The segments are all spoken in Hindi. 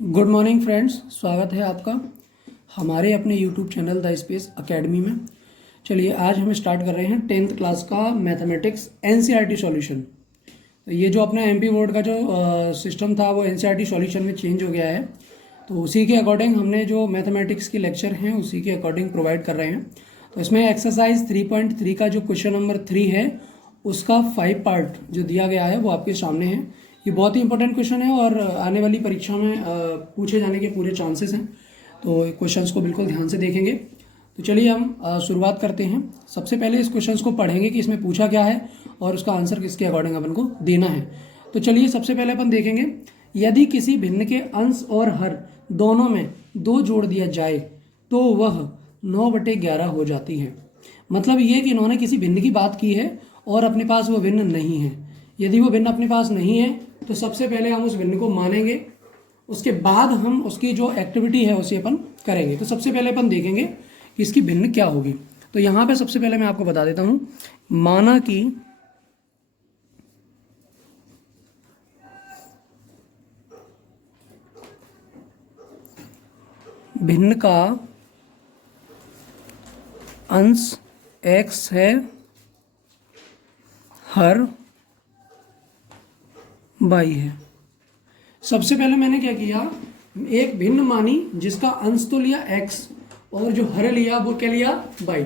गुड मॉर्निंग फ्रेंड्स, स्वागत है आपका हमारे अपने YouTube channel the space academy में। चलिए आज हम स्टार्ट कर रहे हैं 10th क्लास का मैथमेटिक्स एनसीईआरटी सॉल्यूशन। तो ये जो अपना एमपी बोर्ड का जो सिस्टम था वो एनसीईआरटी सॉल्यूशन में चेंज हो गया है, तो उसी के अकॉर्डिंग हमने जो मैथमेटिक्स के लेक्चर हैं उसी के अकॉर्डिंग प्रोवाइड कर रहे हैं। तो इसमें एक्सरसाइज 3.3 का जो क्वेश्चन नंबर 3 है उसका 5 पार्ट जो दिया गया है वो आपके सामने है। ये बहुत ही इंपॉर्टेंट क्वेश्चन है और आने वाली परीक्षा में पूछे जाने के पूरे चांसेस हैं, तो क्वेश्चंस को बिल्कुल ध्यान से देखेंगे। तो चलिए हम शुरुआत करते हैं। सबसे पहले इस क्वेश्चंस को पढ़ेंगे कि इसमें पूछा क्या है और उसका आंसर किसके अकॉर्डिंग अपन को देना है। तो चलिए सबसे पहले अपन देखेंगे, यदि किसी भिन्न के अंश और हर दोनों में 2 जोड़ दिया जाए तो वह 9/11 हो जाती है। मतलब ये कि इन्होंने किसी भिन्न की बात की है और अपने पास वो भिन्न नहीं है। यदि वो भिन्न अपने पास नहीं है तो सबसे पहले हम उस भिन्न को मानेंगे, उसके बाद हम उसकी जो एक्टिविटी है उसे अपन करेंगे। तो सबसे पहले अपन देखेंगे कि इसकी भिन्न क्या होगी। तो यहाँ पे सबसे पहले मैं आपको बता देता हूँ, माना कि भिन्न का अंश x है, हर y है। सबसे पहले मैंने क्या किया, एक भिन्न मानी जिसका अंश तो लिया x और जो हर लिया वो क्या लिया y।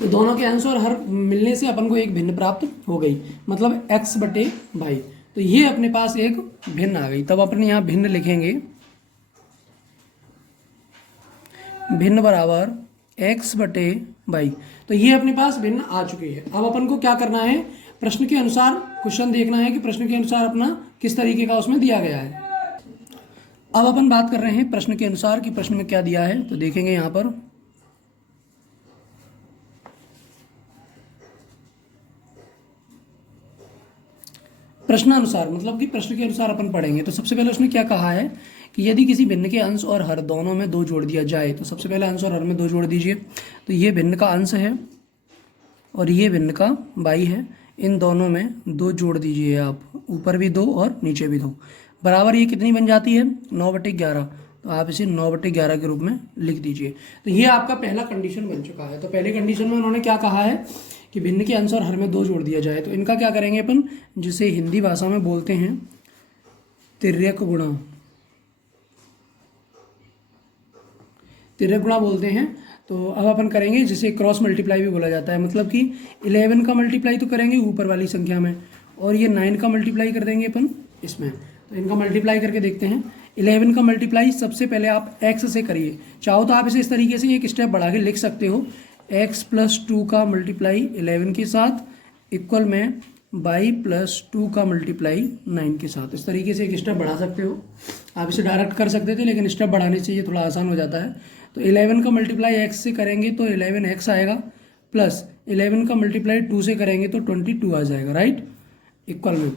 तो दोनों के अंश और हर मिलने से अपन को एक भिन्न प्राप्त हो गई, मतलब x/y। तो ये अपने पास एक भिन्न आ गई। तब अपन यहाँ भिन्न लिखेंगे, भिन्न बराबर x/y। तो ये अपने पास भिन्न आ चुकी है। अब अपन को क्या करना है, प्रश्न के अनुसार क्वेश्चन देखना है कि प्रश्न के अनुसार अपना किस तरीके का उसमें दिया गया है। अब अपन बात कर रहे हैं प्रश्न के अनुसार कि प्रश्न में क्या दिया है। तो देखेंगे यहाँ पर, प्रश्नानुसार मतलब कि प्रश्न के अनुसार अपन पढ़ेंगे। तो सबसे पहले उसने क्या कहा है कि यदि किसी भिन्न के अंश और हर दोनों में 2 जोड़ दिया जाए। तो सबसे पहले अंश और हर में 2 जोड़ दीजिए। तो ये भिन्न का अंश है और ये भिन्न का y है, इन दोनों में 2 जोड़ दीजिए आप, ऊपर भी 2 और नीचे भी 2, बराबर ये कितनी बन जाती है 9/11। तो आप इसे 9/11 के रूप में लिख दीजिए। तो ये आपका पहला कंडीशन बन चुका है। तो पहले कंडीशन में उन्होंने क्या कहा है कि भिन्न के अंश और हर में 2 जोड़ दिया जाए। तो इनका क्या करेंगे अपन, जिसे हिंदी भाषा में बोलते हैं तिर्यक गुणा, तिर्यक गुणा बोलते हैं। तो अब अपन करेंगे जिसे क्रॉस मल्टीप्लाई भी बोला जाता है, मतलब कि 11 का मल्टीप्लाई तो करेंगे ऊपर वाली संख्या में और ये 9 का मल्टीप्लाई कर देंगे अपन इसमें। तो इनका मल्टीप्लाई करके देखते हैं। 11 का मल्टीप्लाई सबसे पहले आप x से करिए, चाहो तो आप इसे इस तरीके से एक स्टेप बढ़ा के लिख सकते हो, x+2 का मल्टीप्लाई 11 के साथ इक्वल में y+2 का मल्टीप्लाई 9 के साथ। इस तरीके से एक स्टेप बढ़ा सकते हो। आप इसे डायरेक्ट कर सकते थे लेकिन स्टेप बढ़ाने से ये थोड़ा आसान हो जाता है। तो 11 का मल्टीप्लाई x से करेंगे तो 11x आएगा, प्लस 11 का मल्टीप्लाई 2 से करेंगे तो 22 आ जाएगा, राइट, इक्वल में।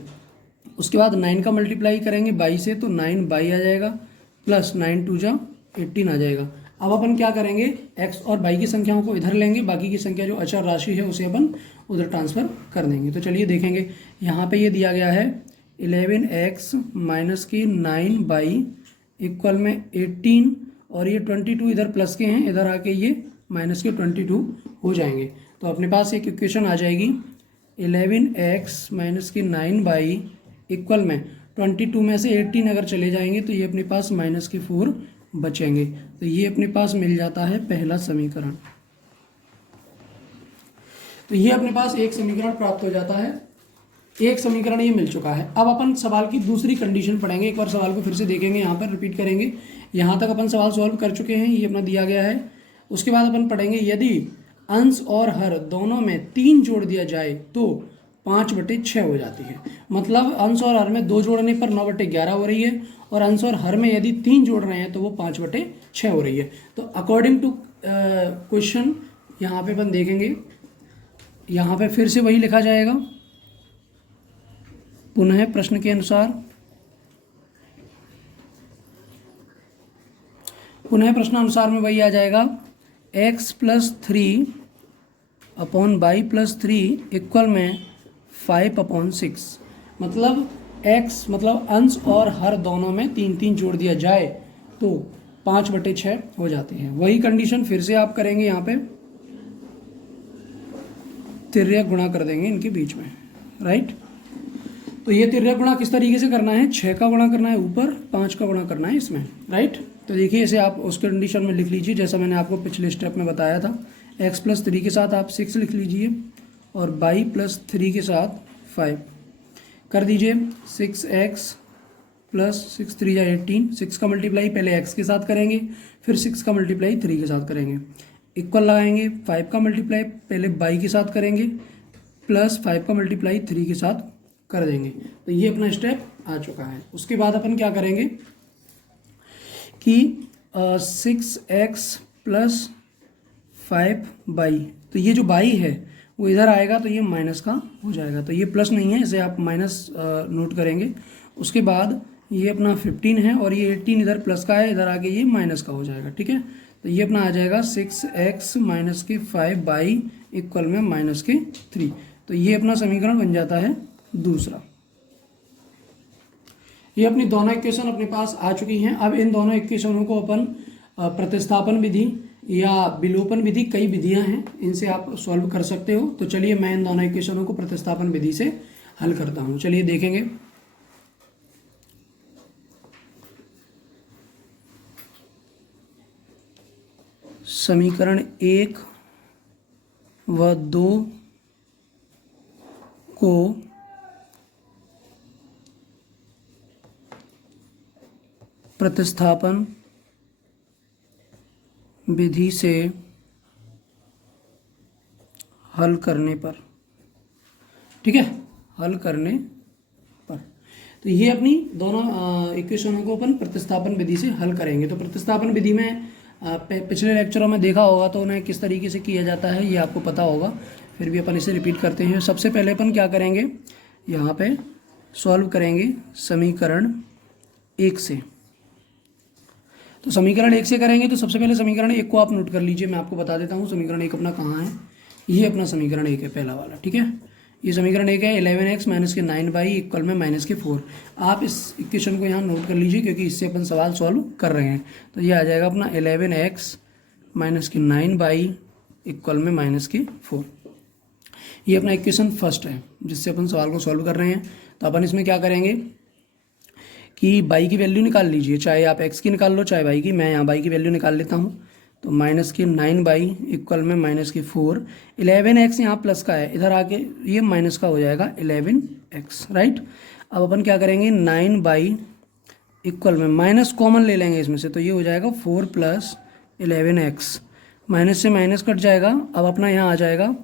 उसके बाद 9 का मल्टीप्लाई करेंगे y से तो 9y आ जाएगा, प्लस 9 2 जा 18 आ जाएगा। अब अपन क्या करेंगे, x और y की संख्याओं को इधर लेंगे, बाकी की संख्या जो अचर राशि है उसे अपन उधर ट्रांसफर कर देंगे। तो चलिए देखेंगे, यहाँ पे ये दिया गया है 11x माइनस की 9y इक्वल में 18 और ये 22 इधर प्लस के हैं, इधर आके ये माइनस के 22 हो जाएंगे। तो अपने पास एक इक्वेशन आ जाएगी 11x माइनस की 9y इक्वल में 22 में से 18 अगर चले जाएंगे तो ये अपने पास माइनस के 4 बचेंगे। तो ये अपने पास मिल जाता है पहला समीकरण। तो ये अपने पास एक समीकरण प्राप्त हो जाता है, एक समीकरण ये मिल चुका है। अब अपन सवाल की दूसरी कंडीशन पढ़ेंगे। एक बार सवाल को फिर से देखेंगे, यहाँ पर रिपीट करेंगे। यहाँ तक अपन सवाल सॉल्व कर चुके हैं, ये अपना दिया गया है। उसके बाद अपन पढ़ेंगे, यदि अंश और हर दोनों में 3 जोड़ दिया जाए तो 5/6 हो जाती है। मतलब अंश और हर में 2 जोड़ने पर 9/11 हो रही है और अंश और हर में यदि 3 जोड़ रहे हैं तो वो 5/6 हो रही है। तो अकॉर्डिंग टू क्वेश्चन यहाँ पे अपन देखेंगे, यहाँ पे फिर से वही लिखा जाएगा, पुनः प्रश्न के अनुसार, पुनः प्रश्नानुसार में वही आ जाएगा x+3 अपॉन y+3 इक्वल में 5/6। मतलब x मतलब अंश और हर दोनों में 3 जोड़ दिया जाए तो 5/6 हो जाते हैं। वही कंडीशन फिर से आप करेंगे, यहाँ पे तिर्यक गुणा कर देंगे इनके बीच में, राइट। तो ये तिर्यक गुणा किस तरीके से करना है, 6 का गुणा करना है ऊपर, 5 का गुणा करना है इसमें, राइट। तो देखिए इसे आप उस कंडीशन में लिख लीजिए जैसा मैंने आपको पिछले स्टेप में बताया था। x + 3 के साथ आप 6 लिख लीजिए और y + 3 के साथ 5 कर दीजिए। 6x + 6 3 या 18, 6 का मल्टीप्लाई पहले x के साथ करेंगे, फिर 6 का मल्टीप्लाई 3 के साथ करेंगे, इक्वल लगाएंगे। 5 का मल्टीप्लाई पहले y के साथ करेंगे प्लस 5 का मल्टीप्लाई 3 के साथ कर देंगे। तो ये अपना स्टेप आ चुका है। उसके बाद अपन क्या करेंगे कि 6x + 5y, तो ये जो y है वो इधर आएगा तो ये माइनस का हो जाएगा, तो ये प्लस नहीं है, इसे आप माइनस नोट करेंगे। उसके बाद ये अपना 15 है और ये 18 इधर प्लस का है, इधर आके ये माइनस का हो जाएगा, ठीक है। तो ये अपना आ जाएगा 6x - 5y = -3। तो ये अपना समीकरण बन जाता है दूसरा। ये अपनी दोनों इक्वेशन अपने पास आ चुकी हैं। अब इन दोनों इक्वेशनों को अपन प्रतिस्थापन विधि या विलोपन विधि, कई विधियां हैं, इनसे आप सॉल्व कर सकते हो। तो चलिए मैं इन दोनों इक्वेशनों को प्रतिस्थापन विधि से हल करता हूं। चलिए देखेंगे। समीकरण 1 व 2 को प्रतिस्थापन विधि से हल करने पर, ठीक है, हल करने पर, तो ये अपनी दोनों इक्वेशनों को अपन प्रतिस्थापन विधि से हल करेंगे। तो प्रतिस्थापन विधि में पिछले लेक्चरों में देखा होगा तो उन्हें किस तरीके से किया जाता है ये आपको पता होगा, फिर भी अपन इसे रिपीट करते हैं। सबसे पहले अपन क्या करेंगे, यहाँ पे सॉल्व करेंगे समीकरण 1 से। तो समीकरण 1 से करेंगे तो सबसे पहले समीकरण 1 को आप नोट कर लीजिए। मैं आपको बता देता हूँ समीकरण 1 अपना कहाँ है। ये अपना समीकरण 1 है, पहला वाला, ठीक है। ये समीकरण 1 है। 11x - 9y = -4। आप इस इक्वेशन को यहाँ नोट कर लीजिए क्योंकि इससे अपन सवाल सॉल्व कर रहे हैं। तो ये आ जाएगा अपना 11x - 9y = -4। ये अपना इक्वेशन फर्स्ट है जिससे अपन सवाल को सॉल्व कर रहे हैं। तो अपन इसमें क्या करेंगे कि y की वैल्यू निकाल लीजिए, चाहे आप x की निकाल लो चाहे y की। मैं यहाँ y की वैल्यू निकाल लेता हूँ। तो -9y = -4। 11x यहाँ प्लस का है, इधर आके ये माइनस का हो जाएगा 11x, राइट। अब अपन क्या करेंगे, 9y = माइनस कॉमन ले लेंगे इसमें से, तो ये हो जाएगा 4 + 11x, माइनस से माइनस कट जाएगा। अब अपना यहाँ आ जाएगा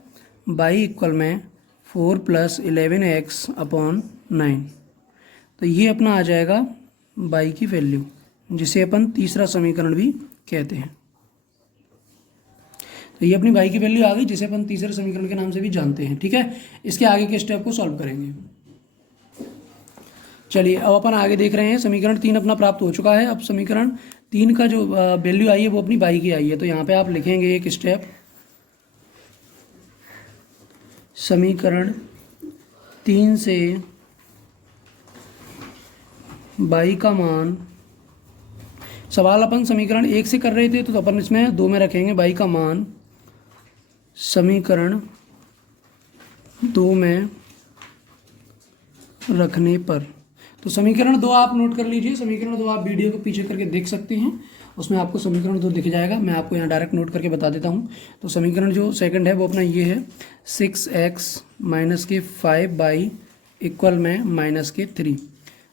y = 4 + 11x / 9। तो ये अपना आ जाएगा y की वैल्यू, जिसे अपन तीसरा समीकरण भी कहते हैं। तो ये अपनी y की वैल्यू आ गई जिसे अपन तीसरे समीकरण के नाम से भी जानते हैं, ठीक है। इसके आगे के स्टेप को सॉल्व करेंगे। चलिए अब अपन आगे देख रहे हैं। समीकरण 3 अपना प्राप्त हो चुका है। अब समीकरण 3 का जो वैल्यू आई है वो अपनी y की आई है। तो यहाँ पे आप लिखेंगे एक स्टेप, समीकरण 3 से y का मान, सवाल अपन समीकरण 1 से कर रहे थे तो अपन इसमें 2 में रखेंगे y का मान समीकरण 2 में रखने पर। तो समीकरण 2 आप नोट कर लीजिए। समीकरण 2 आप वीडियो को पीछे करके देख सकते हैं, उसमें आपको समीकरण 2 दिख जाएगा। मैं आपको यहाँ डायरेक्ट नोट करके बता देता हूँ। तो समीकरण जो सेकंड है वो अपना ये है, 6x - 5y = -3।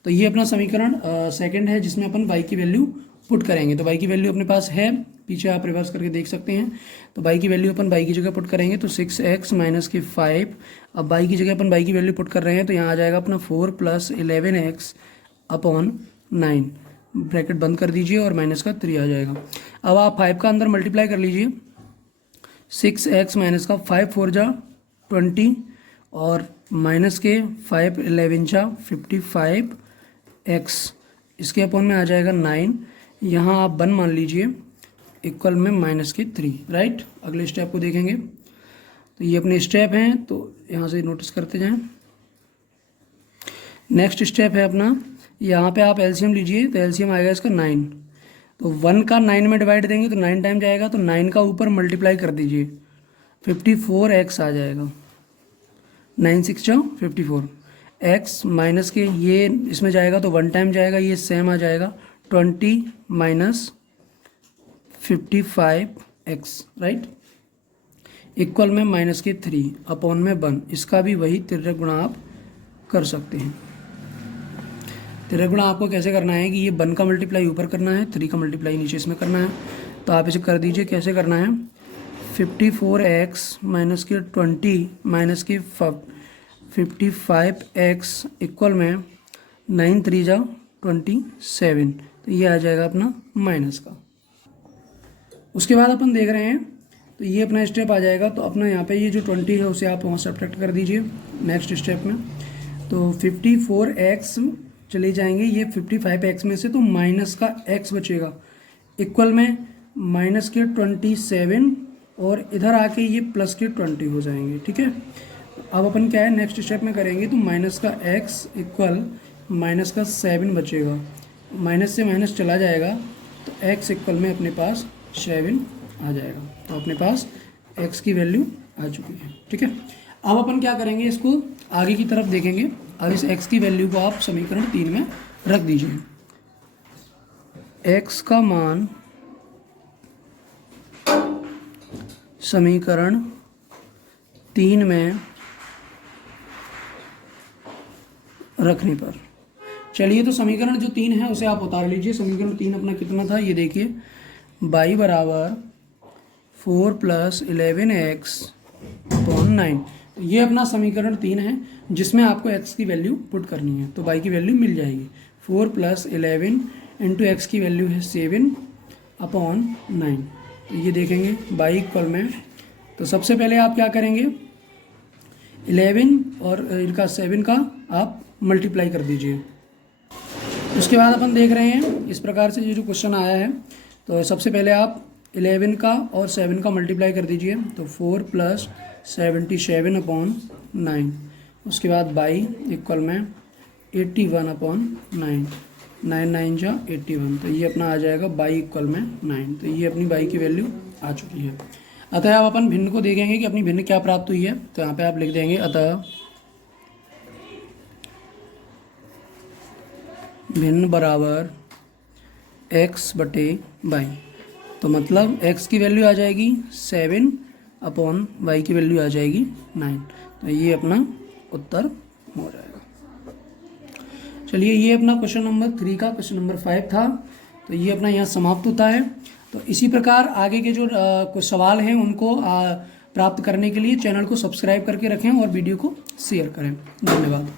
तो ये अपना समीकरण सेकंड है जिसमें अपन y की वैल्यू पुट करेंगे। तो y की वैल्यू अपने पास है, पीछे आप रिवर्स करके देख सकते हैं। तो y की वैल्यू अपन y की जगह पुट करेंगे तो 6x - 5। अब y की जगह अपन y की वैल्यू पुट कर रहे हैं तो यहाँ आ जाएगा अपना 4 + 11x / 9। ब्रैकेट बंद कर दीजिए और माइनस का 3 आ जाएगा। अब आप 5 का अंदर मल्टीप्लाई कर लीजिए। 6x - 5 4 जा 20 और माइनस के 5 11 जा 55x, इसके अपॉन में आ जाएगा 9। यहाँ आप 1 मान लीजिए इक्वल में -3, राइट। अगले स्टेप को देखेंगे। तो ये अपने स्टेप हैं तो यहाँ से नोटिस करते जाएं। नेक्स्ट स्टेप है अपना, यहाँ पे आप एलसीएम लीजिए, तो एलसीएम आएगा इसका 9। तो 1 का 9 में डिवाइड देंगे तो 9 टाइम जाएगा, तो 9 का ऊपर मल्टीप्लाई कर दीजिए, 54x आ जाएगा। 9 6 जाओ 54 x माइनस के ये इसमें जाएगा तो 1 टाइम जाएगा, ये सेम आ जाएगा 20 माइनस 55x, राइट, इक्वल में माइनस के 3 अपॉन में 1। इसका भी वही तिर्यक गुणा आप कर सकते हैं। तिर्यक गुणा आपको कैसे करना है कि ये 1 का मल्टीप्लाई ऊपर करना है, 3 का मल्टीप्लाई नीचे इसमें करना है। तो आप इसे कर दीजिए, कैसे करना है, 54x माइनस के 20 माइनस के 55x इक्वल में 9 3 जा 27, तो ये आ जाएगा अपना माइनस का। उसके बाद अपन देख रहे हैं, तो ये अपना स्टेप आ जाएगा। तो अपना यहाँ पे ये जो 20 है उसे आप वहाँ सब्ट्रैक्ट कर दीजिए नेक्स्ट स्टेप में। तो 54x चले जाएंगे ये 55x में से, तो माइनस का x बचेगा इक्वल में माइनस के 27, और इधर आके ये प्लस के 20 हो जाएंगे, ठीक है। अब अपन क्या है नेक्स्ट स्टेप में करेंगे, तो माइनस का x इक्वल माइनस का 7 बचेगा, माइनस से माइनस चला जाएगा, तो x इक्वल में अपने पास 7 आ जाएगा। तो अपने पास x की वैल्यू आ चुकी है, ठीक है। अब अपन क्या करेंगे, इसको आगे की तरफ देखेंगे। अब इस x की वैल्यू को आप समीकरण 3 में रख दीजिए। x का मान समीकरण 3 में रखने पर, चलिए तो समीकरण जो 3 है उसे आप उतार लीजिए। समीकरण 3 अपना कितना था, ये देखिए, y बराबर 4 + 11x अपॉन 9। ये अपना समीकरण 3 है जिसमें आपको x की वैल्यू पुट करनी है, तो y की वैल्यू मिल जाएगी। 4 + 11 इंटू x की वैल्यू है 7 अपॉन 9। तो ये देखेंगे y इक्वल में, तो सबसे पहले आप क्या करेंगे, 11 और इनका 7 का आप मल्टीप्लाई कर दीजिए। उसके बाद अपन देख रहे हैं इस प्रकार से ये जो क्वेश्चन आया है, तो सबसे पहले आप 11 का और 7 का मल्टीप्लाई कर दीजिए, तो 4 + 77 अपॉन 9। उसके बाद y इक्वल में 81 अपॉन 9, 9 9 जा 81, तो ये अपना आ जाएगा y इक्वल में 9। तो ये अपनी y की वैल्यू आ चुकी है। अतः अब अपन भिन्न को देखेंगे कि अपनी भिन्न क्या प्राप्त हुई है। तो यहाँ पे आप लिख देंगे, अतः भिन्न बराबर x बटे y। तो मतलब x की वैल्यू आ जाएगी 7 अपॉन y की वैल्यू आ जाएगी 9। तो ये अपना उत्तर हो जाएगा। चलिए, ये अपना क्वेश्चन नंबर 3 का क्वेश्चन नंबर 5 था। तो ये अपना यहाँ समाप्त होता है। तो इसी प्रकार आगे के जो कुछ सवाल हैं उनको प्राप्त करने के लिए चैनल को सब्सक्राइब करके रखें और वीडियो को शेयर करें। धन्यवाद।